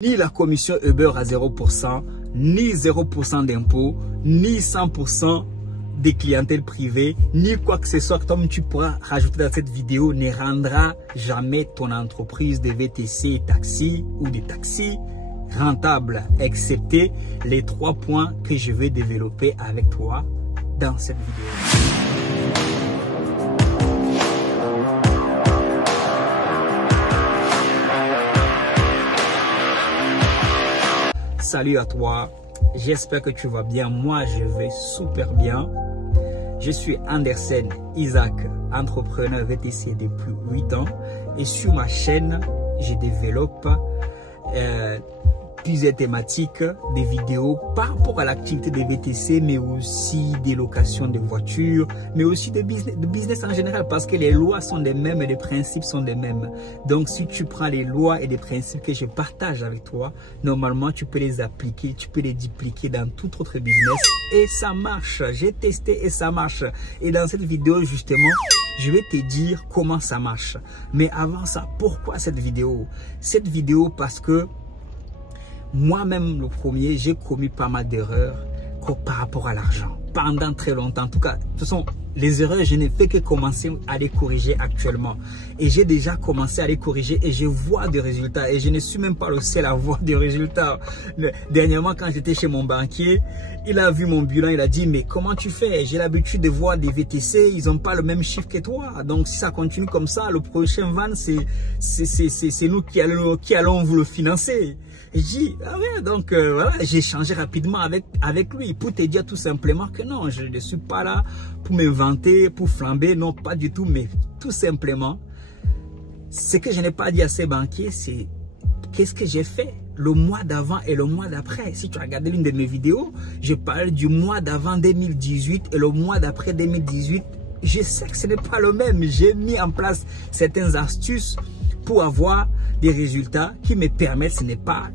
Ni la commission Uber à 0%, ni 0% d'impôts, ni 100% des clientèles privées, ni quoi que ce soit que tu pourras rajouter dans cette vidéo ne rendra jamais ton entreprise de VTC taxi ou de taxis rentable, excepté les 3 points que je vais développer avec toi dans cette vidéo. Salut à toi, j'espère que tu vas bien. Moi, je vais super bien. Je suis Andersen Isaac, entrepreneur VTC depuis 8 ans. Et sur ma chaîne, je développe plusieurs thématiques, des vidéos par rapport à l'activité des VTC, mais aussi des locations de voitures, mais aussi de business en général, parce que les lois sont les mêmes et les principes sont les mêmes. Donc, si tu prends les lois et les principes que je partage avec toi, normalement, tu peux les appliquer, tu peux les dupliquer dans tout autre business et ça marche. J'ai testé et ça marche. Et dans cette vidéo, justement, je vais te dire comment ça marche. Mais avant ça, pourquoi cette vidéo? Cette vidéo parce que moi-même, le premier, j'ai commis pas mal d'erreurs par rapport à l'argent. Pendant très longtemps. En tout cas, de toute façon, les erreurs, je n'ai fait que commencer à les corriger actuellement. Et j'ai déjà commencé à les corriger et je vois des résultats. Et je ne suis même pas le seul à voir des résultats. Dernièrement, quand j'étais chez mon banquier, il a vu mon bilan, il a dit, mais comment tu fais? J'ai l'habitude de voir des VTC, ils n'ont pas le même chiffre que toi. Donc, si ça continue comme ça, le prochain van, c'est nous qui allons vous le financer. Et je dis, ah ouais, donc voilà, j'ai changé rapidement avec lui pour te dire tout simplement que non, je ne suis pas là pour m'inventer, pour flamber, non, pas du tout, mais tout simplement, ce que je n'ai pas dit à ces banquiers, c'est qu'est-ce que j'ai fait le mois d'avant et le mois d'après. Si tu as regardé l'une de mes vidéos, je parle du mois d'avant 2018 et le mois d'après 2018. Je sais que ce n'est pas le même. J'ai mis en place certaines astuces pour avoir des résultats qui me permettent, ce n'est pas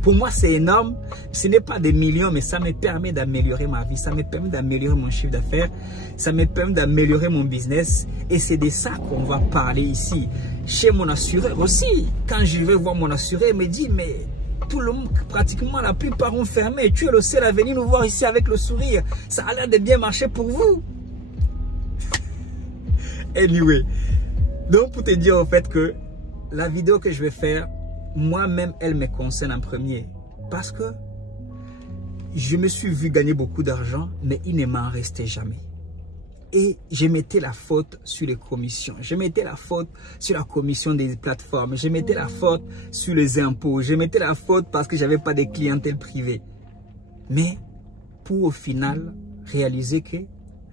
pour moi c'est énorme, ce n'est pas des millions, mais ça me permet d'améliorer ma vie, ça me permet d'améliorer mon chiffre d'affaires, ça me permet d'améliorer mon business et c'est de ça qu'on va parler ici. Chez mon assureur aussi, quand je vais voir mon assureur, il me dit mais tout le monde, pratiquement la plupart ont fermé, tu es le seul à venir nous voir ici avec le sourire, ça a l'air de bien marcher pour vous. Anyway, donc pour te dire au fait que la vidéo que je vais faire, moi-même, elle me concerne en premier. Parce que je me suis vu gagner beaucoup d'argent, mais il ne m'en restait jamais. Et je mettais la faute sur les commissions. Je mettais la faute sur la commission des plateformes. Je mettais la faute sur les impôts. Je mettais la faute parce que je n'avais pas de clientèle privée. Mais pour au final réaliser que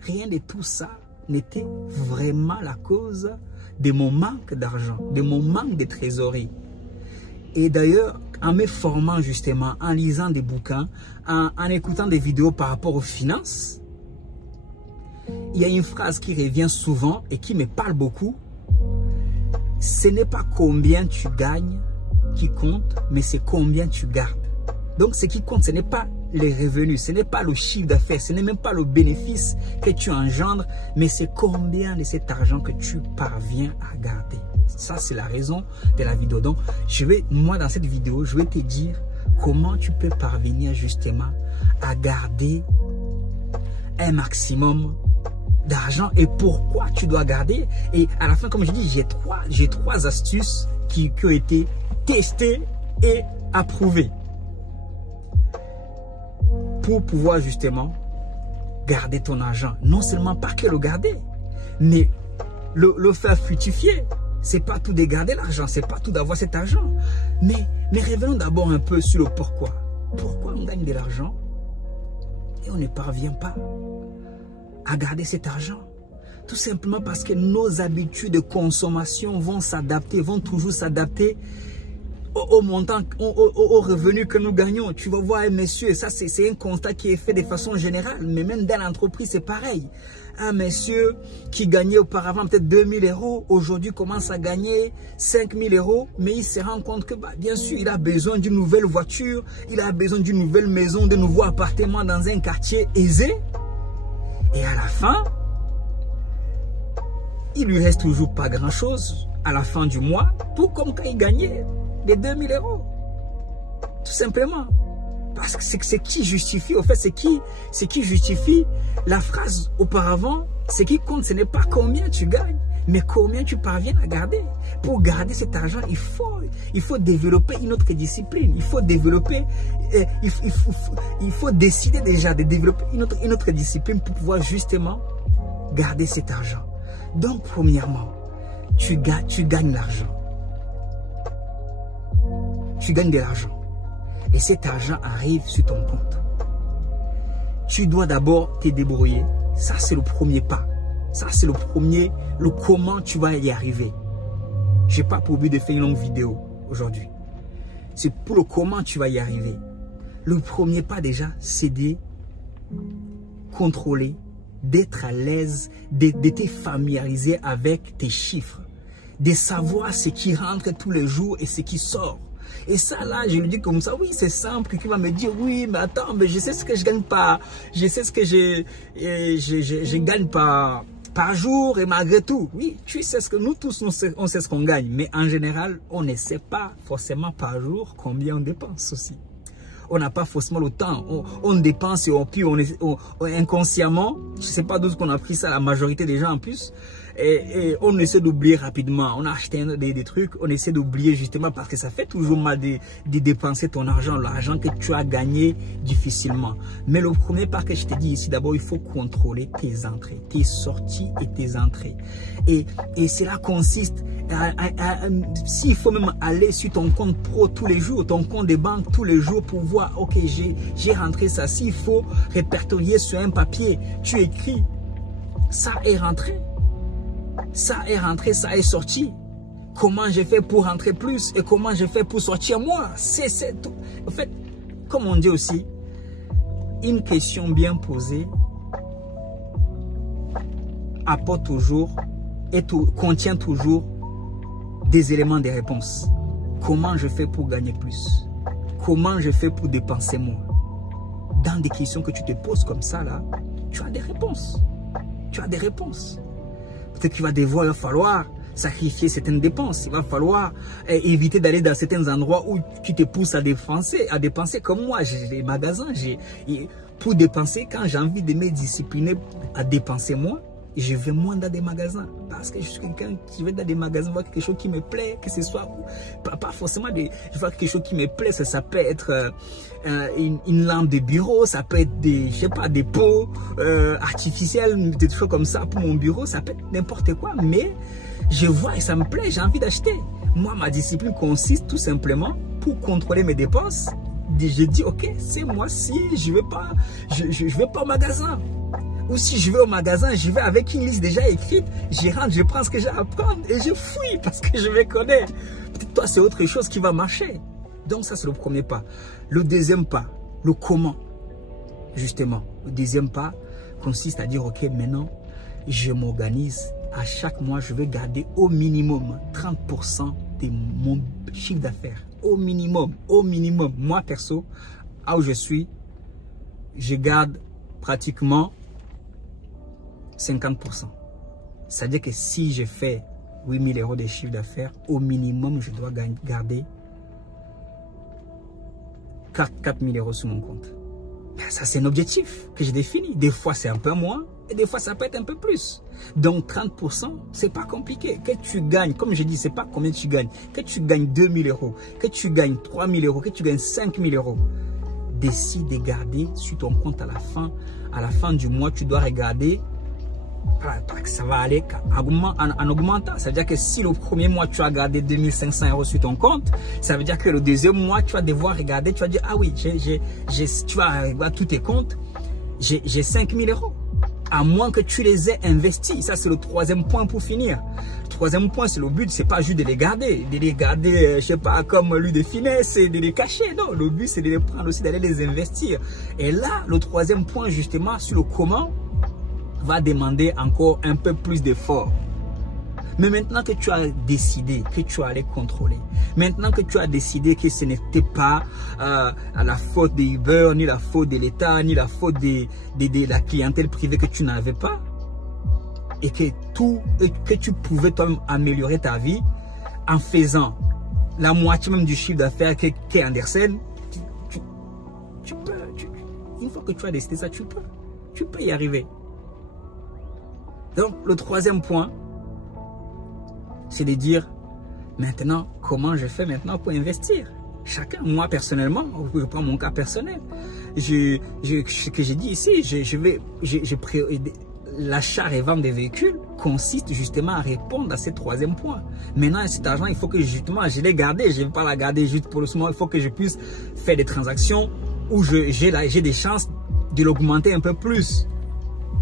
rien de tout ça n'était vraiment la cause de mon manque d'argent, de mon manque de trésorerie. Et d'ailleurs, en me formant justement, en lisant des bouquins, en écoutant des vidéos par rapport aux finances, il y a une phrase qui revient souvent et qui me parle beaucoup. Ce n'est pas combien tu gagnes qui compte, mais c'est combien tu gardes. Donc ce qui compte, ce n'est pas les revenus, ce n'est pas le chiffre d'affaires, ce n'est même pas le bénéfice que tu engendres, mais c'est combien de cet argent que tu parviens à garder. Ça, c'est la raison de la vidéo. Donc, moi, dans cette vidéo, je vais te dire comment tu peux parvenir justement à garder un maximum d'argent et pourquoi tu dois garder. Et à la fin, comme je dis, j'ai trois astuces qui ont été testées et approuvées pour pouvoir justement garder ton argent. Non seulement pas que le garder, mais le faire fructifier. C'est pas tout de garder l'argent, c'est pas tout d'avoir cet argent. Mais revenons d'abord un peu sur le pourquoi. Pourquoi on gagne de l'argent et on ne parvient pas à garder cet argent? Tout simplement parce que nos habitudes de consommation vont s'adapter, vont toujours s'adapter au montant, au revenu que nous gagnons. Tu vas voir un monsieur, ça c'est un constat qui est fait de façon générale, mais même dans l'entreprise c'est pareil. Un monsieur qui gagnait auparavant peut-être 2000 €, aujourd'hui commence à gagner 5000 €, mais il se rend compte que bien sûr il a besoin d'une nouvelle voiture, il a besoin d'une nouvelle maison, de nouveaux appartements dans un quartier aisé. Et à la fin, il lui reste toujours pas grand-chose à la fin du mois, tout comme quand il gagnait les 2000 €. Tout simplement. Parce que c'est qui justifie, au fait, c'est qui justifie la phrase auparavant. Ce qui compte, ce n'est pas combien tu gagnes, mais combien tu parviens à garder. Pour garder cet argent, il faut développer une autre discipline. Il faut développer, il faut décider déjà de développer une autre discipline pour pouvoir justement garder cet argent. Donc, premièrement, tu gagnes l'argent. Tu gagnes de l'argent. Et cet argent arrive sur ton compte. Tu dois d'abord te débrouiller. Ça, c'est le premier pas. Ça, c'est le premier, le comment tu vas y arriver. Je n'ai pas pour but de faire une longue vidéo aujourd'hui. C'est pour le comment tu vas y arriver. Le premier pas déjà, c'est de contrôler, d'être à l'aise, de te familiariser avec tes chiffres, de savoir ce qui rentre tous les jours et ce qui sort. Et ça là, je lui dis comme ça, oui c'est simple, qui va me dire, oui mais attends, mais je sais ce que je gagne pas, je sais ce que je gagne pas par jour et malgré tout, oui, tu sais ce que nous tous, on sait ce qu'on gagne, mais en général, on ne sait pas forcément par jour combien on dépense aussi. On n'a pas forcément le temps, on dépense et puis inconsciemment, je ne sais pas d'où qu'on a pris ça, la majorité des gens en plus, et on essaie d'oublier rapidement. On a acheté des trucs, on essaie d'oublier justement parce que ça fait toujours mal de dépenser ton argent, l'argent que tu as gagné difficilement. Mais le premier pas que je te dis ici, d'abord, il faut contrôler tes entrées, tes sorties et tes entrées. Et cela consiste s'il faut même aller sur ton compte pro tous les jours, ton compte de banque tous les jours pour voir, ok, j'ai rentré ça. S'il faut répertorier sur un papier, tu écris, ça est rentré. Ça est rentré, ça est sorti. Comment j'ai fait pour rentrer plus et comment j'ai fait pour sortir moins. C'est tout. En fait, comme on dit aussi, une question bien posée apporte toujours et contient toujours des éléments de réponse. Comment je fais pour gagner plus? Comment je fais pour dépenser moins? Dans des questions que tu te poses comme ça, là, tu as des réponses. Tu as des réponses. Peut-être qu'il il va falloir sacrifier certaines dépenses. Il va falloir éviter d'aller dans certains endroits où tu te pousses à dépenser comme moi. J'ai des magasins. Pour dépenser, quand j'ai envie de me discipliner à dépenser moins, je vais moins dans des magasins. Parce que je suis quelqu'un qui va dans des magasins, voir quelque chose qui me plaît, que ce soit pas forcément je vois quelque chose qui me plaît, ça peut être une lampe de bureau, ça peut être je sais pas, des pots artificiels, des choses comme ça pour mon bureau, ça peut être n'importe quoi, mais je vois et ça me plaît, j'ai envie d'acheter. Moi, ma discipline consiste tout simplement pour contrôler mes dépenses. Je dis, ok, c'est moi si je vais pas au magasin. Ou si je vais au magasin, je vais avec une liste déjà écrite, j'y rentre, je prends ce que j'ai à prendre et je fouille parce que je me connais. Peut-être toi, c'est autre chose qui va marcher. Donc ça, c'est le premier pas. Le deuxième pas, le comment, justement. Le deuxième pas consiste à dire, ok, maintenant, je m'organise. À chaque mois, je vais garder au minimum 30% de mon chiffre d'affaires. Au minimum, au minimum. Moi, perso, là où je suis, je garde pratiquement 50%. C'est-à-dire que si je fais 8 000 € de chiffre d'affaires, au minimum, je dois garder 4 000 € sur mon compte. Ça, c'est un objectif que je définis. Des fois, c'est un peu moins et des fois, ça peut être un peu plus. Donc, 30%, c'est pas compliqué. Que tu gagnes, comme je dis, c'est pas combien tu gagnes. Que tu gagnes 2 000 €, que tu gagnes 3 000 €, que tu gagnes 5 000 €. Décide de garder sur ton compte à la fin du mois, tu dois regarder. Ça va aller en augmentant. Ça veut dire que si le premier mois tu as gardé 2 500 € sur ton compte, ça veut dire que le deuxième mois tu vas devoir regarder, tu vas dire, ah oui, tu vas regarder tous tes comptes, j'ai 5 000 €. À moins que tu les aies investis. Ça, c'est le troisième point pour finir. Le troisième point, c'est le but, c'est pas juste de les garder, je sais pas, comme lui de finesse, et de les cacher. Non, le but, c'est de les prendre aussi, d'aller les investir. Et là, le troisième point, justement, sur le comment, va demander encore un peu plus d'efforts. Mais maintenant que tu as décidé que tu allais contrôler, maintenant que tu as décidé que ce n'était pas à la faute de Uber, ni la faute de l'État, ni la faute de la clientèle privée que tu n'avais pas, et que tu pouvais toi-même améliorer ta vie, en faisant la moitié même du chiffre d'affaires qu'est Andersen, une fois que tu as décidé ça, tu peux y arriver. Donc, le troisième point, c'est de dire, maintenant, comment je fais maintenant pour investir? Chacun, moi personnellement, je prends mon cas personnel. Ce que j'ai dit ici, l'achat et vente des véhicules consiste justement à répondre à ce troisième point. Maintenant, cet argent, il faut que justement, je l'ai gardé. Je ne vais pas la garder juste pour le moment. Il faut que je puisse faire des transactions où j'ai des chances de l'augmenter un peu plus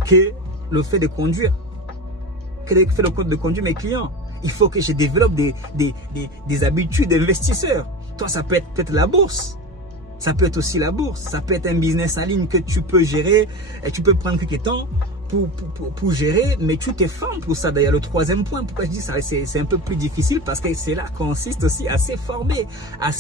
que le fait de conduire, que le fait de conduire mes clients. Il faut que je développe des habitudes d'investisseurs. Toi, ça peut être peut-être la bourse. Ça peut être aussi la bourse. Ça peut être un business en ligne que tu peux gérer. Et tu peux prendre quelques temps pour gérer, mais tu t'es formes pour ça. D'ailleurs, le troisième point, pourquoi je dis ça, c'est un peu plus difficile parce que c'est là consiste aussi à se former, à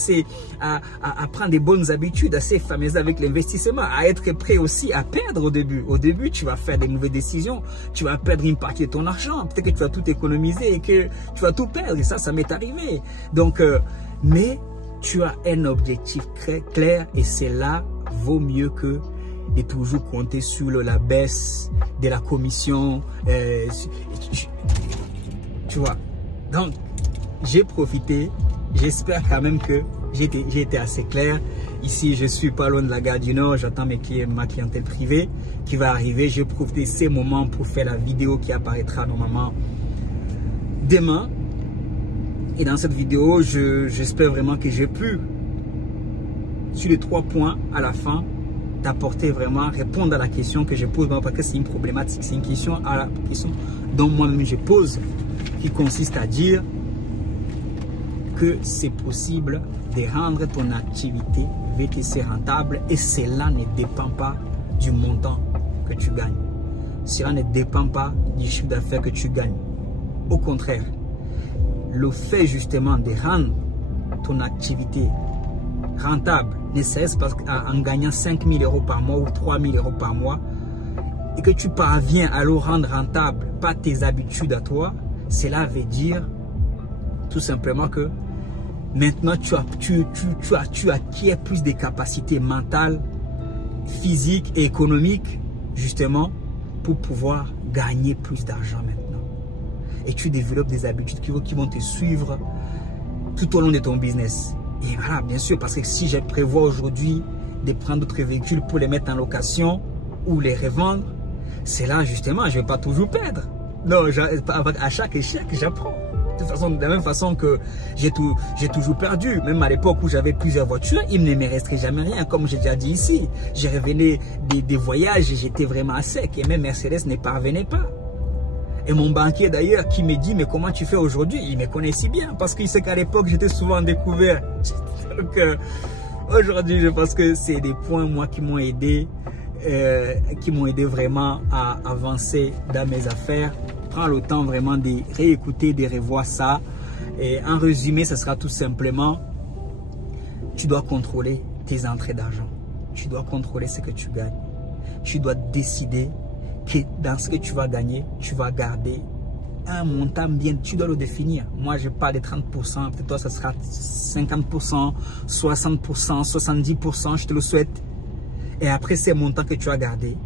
prendre des bonnes habitudes, à se familiariser avec l'investissement, à être prêt aussi à perdre au début. Au début, tu vas faire des mauvaises décisions, tu vas perdre une partie de ton argent, peut-être que tu vas tout économiser et que tu vas tout perdre. Et ça m'est arrivé. Donc, mais tu as un objectif très clair et c'est là, vaut mieux que de toujours compter sur la baisse de la commission. Tu vois. Donc, j'ai profité. J'espère quand même que j'ai été assez clair. Ici, je suis pas loin de la gare du Nord. J'attends ma clientèle privée qui va arriver. J'ai profité de ces moments pour faire la vidéo qui apparaîtra normalement demain. Et dans cette vidéo, j'espère vraiment que j'ai pu, sur les 3 points à la fin, t'apporter vraiment, répondre à la question que je pose, parce que c'est une problématique, c'est une question dont moi-même je pose, qui consiste à dire que c'est possible de rendre ton activité VTC rentable et cela ne dépend pas du montant que tu gagnes. Cela ne dépend pas du chiffre d'affaires que tu gagnes. Au contraire, le fait justement de rendre ton activité rentable, ne serait-ce qu'en gagnant 5 000 € par mois ou 3 000 € par mois, et que tu parviens à le rendre rentable par tes habitudes à toi, cela veut dire tout simplement que maintenant tu acquiers plus de capacités mentales, physiques et économiques justement pour pouvoir gagner plus d'argent maintenant. Et tu développes des habitudes qui vont te suivre tout au long de ton business. Et voilà, bien sûr, parce que si je prévois aujourd'hui de prendre d'autres véhicules pour les mettre en location ou les revendre, c'est là justement, je ne vais pas toujours perdre. Non, à chaque échec, j'apprends. De la même façon que j'ai toujours perdu. Même à l'époque où j'avais plusieurs voitures, il ne me restait jamais rien. Comme j'ai déjà dit ici, je revenais des voyages et j'étais vraiment à sec. Et même Mercedes ne parvenait pas. Et mon banquier d'ailleurs qui me dit, mais comment tu fais aujourd'hui? Il me connaît si bien parce qu'il sait qu'à l'époque j'étais souvent découvert. Donc aujourd'hui je pense que c'est des points moi qui m'ont aidé vraiment à avancer dans mes affaires. Prends le temps vraiment de réécouter, de revoir ça. Et en résumé, ce sera tout simplement, tu dois contrôler tes entrées d'argent. Tu dois contrôler ce que tu gagnes. Tu dois décider que dans ce que tu vas gagner, tu vas garder un montant bien, tu dois le définir. Moi, je parle de 30%, peut-être toi, ça sera 50%, 60%, 70%, je te le souhaite. Et après ces montants que tu as gardés,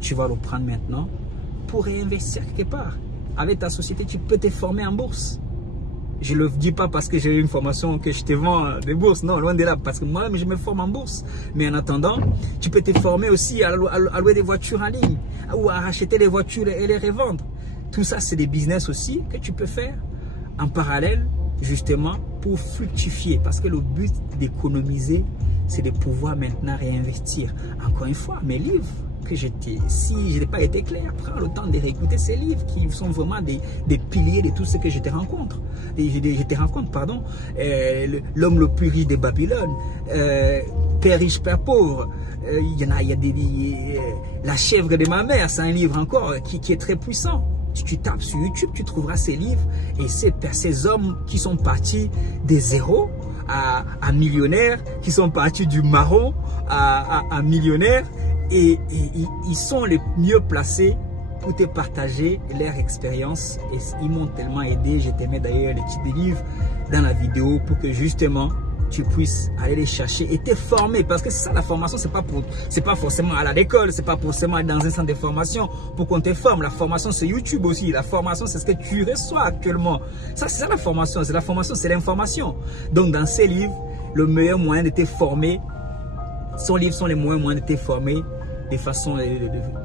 tu vas le prendre maintenant pour réinvestir quelque part. Avec ta société, tu peux te former en bourse. Je ne le dis pas parce que j'ai eu une formation que je te vends des bourses. Non, loin de là. Parce que moi-même, je me forme en bourse. Mais en attendant, tu peux te former aussi à louer des voitures en ligne ou à racheter des voitures et les revendre. Tout ça, c'est des business aussi que tu peux faire en parallèle, justement, pour fructifier. Parce que le but d'économiser, c'est de pouvoir maintenant réinvestir. Encore une fois, mes livres, si je n'ai pas été clair, prends le temps de réécouter ces livres qui sont vraiment des piliers de tout ce que je te rencontre. L'homme le plus riche de Babylone, Père riche, Père pauvre. Il y a La chèvre de ma mère, c'est un livre encore qui est très puissant. Si tu tapes sur YouTube, tu trouveras ces livres et ces hommes qui sont partis des zéros à millionnaires, qui sont partis du marron à millionnaires. Et ils sont les mieux placés pour te partager leur expérience. Et ils m'ont tellement aidé. Je t'ai mis d'ailleurs les titres de livres dans la vidéo pour que justement tu puisses aller les chercher et te former. Parce que c'est ça la formation, c'est pas forcément à l'école, c'est pas forcément dans un centre de formation pour qu'on te forme. La formation c'est YouTube aussi. La formation c'est ce que tu reçois actuellement. Ça c'est ça la formation. C'est la formation, c'est l'information. Donc dans ces livres, le meilleur moyen de te former, ces livres sont les moyens de te former de façon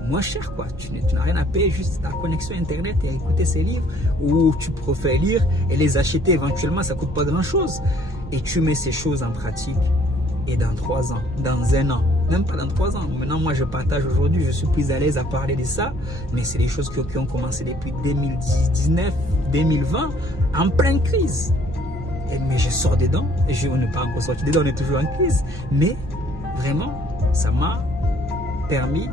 moins chère, quoi. Tu n'as rien à payer, juste ta connexion internet et écouter ces livres, ou tu préfères lire et les acheter éventuellement, ça coûte pas grand chose. Et tu mets ces choses en pratique et dans 3 ans, dans 1 an, même pas dans 3 ans. Maintenant, moi je partage aujourd'hui, je suis plus à l'aise à parler de ça, mais c'est des choses qui ont commencé depuis 2019, 2020, en pleine crise. Mais je sors dedans, on n'est pas encore sorti dedans, on est toujours en crise, mais vraiment, ça m'a permis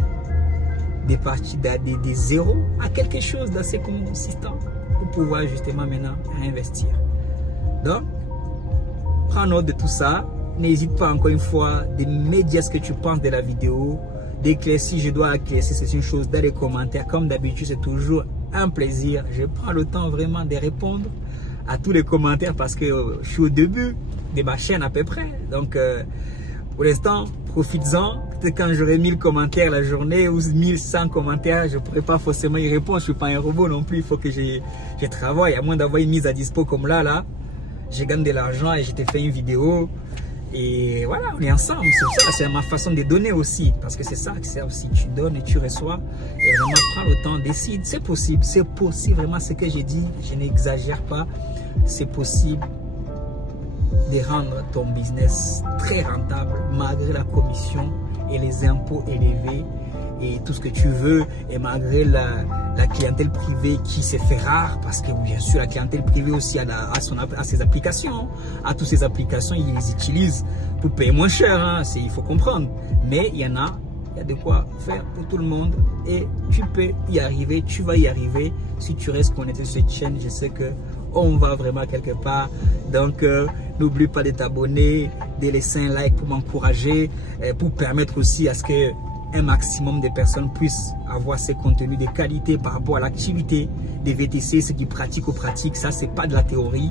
de partir des zéros à quelque chose d'assez consistant pour pouvoir justement maintenant réinvestir. Donc, prends note de tout ça. N'hésite pas encore une fois de me dire ce que tu penses de la vidéo, d'éclaircir, si je dois éclaircir, c'est une chose, dans les commentaires. Comme d'habitude, c'est toujours un plaisir. Je prends le temps vraiment de répondre à tous les commentaires parce que je suis au début de ma chaîne à peu près. Donc, pour l'instant, profites-en. Peut-être quand j'aurai 1000 commentaires la journée ou 1100 commentaires, je ne pourrai pas forcément y répondre. Je ne suis pas un robot non plus. Il faut que je travaille. À moins d'avoir une mise à dispo comme là, je gagne de l'argent et je t'ai fait une vidéo. Et voilà, on est ensemble. C'est ça, c'est ma façon de donner aussi. Parce que c'est ça que c'est aussi. Tu donnes et tu reçois. Et vraiment, prends le temps, décide. C'est possible. C'est possible. Vraiment, ce que j'ai dit, je n'exagère pas. C'est possible de rendre ton business très rentable malgré la commission et les impôts élevés et tout ce que tu veux, et malgré la clientèle privée qui s'est fait rare, parce que bien sûr la clientèle privée aussi a ses applications, à toutes ces applications, ils les utilisent pour payer moins cher, hein, il faut comprendre, mais il y a de quoi faire pour tout le monde et tu peux y arriver, tu vas y arriver si tu restes connecté sur cette chaîne. Je sais que on va vraiment quelque part. Donc n'oublie pas de t'abonner, de laisser un like pour m'encourager, pour permettre aussi à ce que un maximum de personnes puissent avoir ces contenus de qualité par rapport à l'activité des VTC, ce qui pratique ou pratique. Ça, c'est pas de la théorie.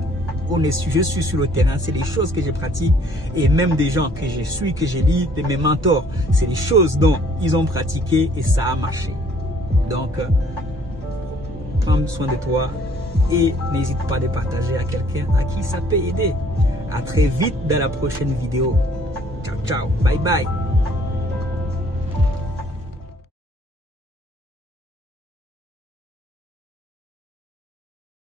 Je suis sur le terrain, c'est les choses que je pratique, et même des gens que je suis, que je lis, de mes mentors, c'est les choses dont ils ont pratiqué et ça a marché. Donc, prends soin de toi et n'hésite pas à partager à quelqu'un à qui ça peut aider. À très vite dans la prochaine vidéo. Ciao, ciao, bye bye.